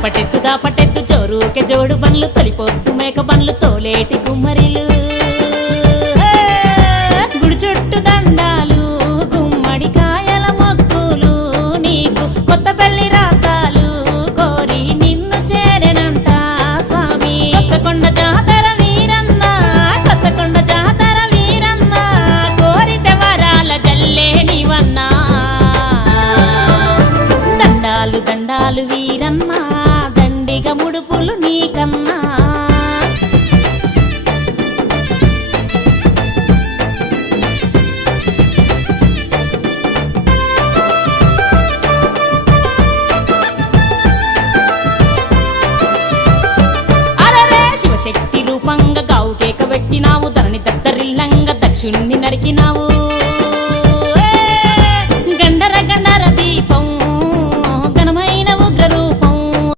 తల్పటెత్తు దాపటెత్తు జోరుకే జోడు బండ్లు తొలిపోద్దు మేక బండ్లు తోలేటి కుమ్మరిలు గుడి చుట్టూ దండాలు గుమ్మడి కాయల మొక్కులు నీకు కొత్త పెళ్లి రాతాలు కోరి నిన్ను చేరెనంట స్వామి కొత్తకొండ జాతర వీరన్న కొత్తకొండ జాతర వీరన్న కోరితే వరాల జల్లే నీవన్నా దండాలు దండాలు వీరన్న దండిగా ముడుపులు నీకన్నా శివశక్తి రూపంగా గావు కేక పెట్టినావు ధరణి దద్దరిల్లంగా దక్షుణ్ణి నరికినావు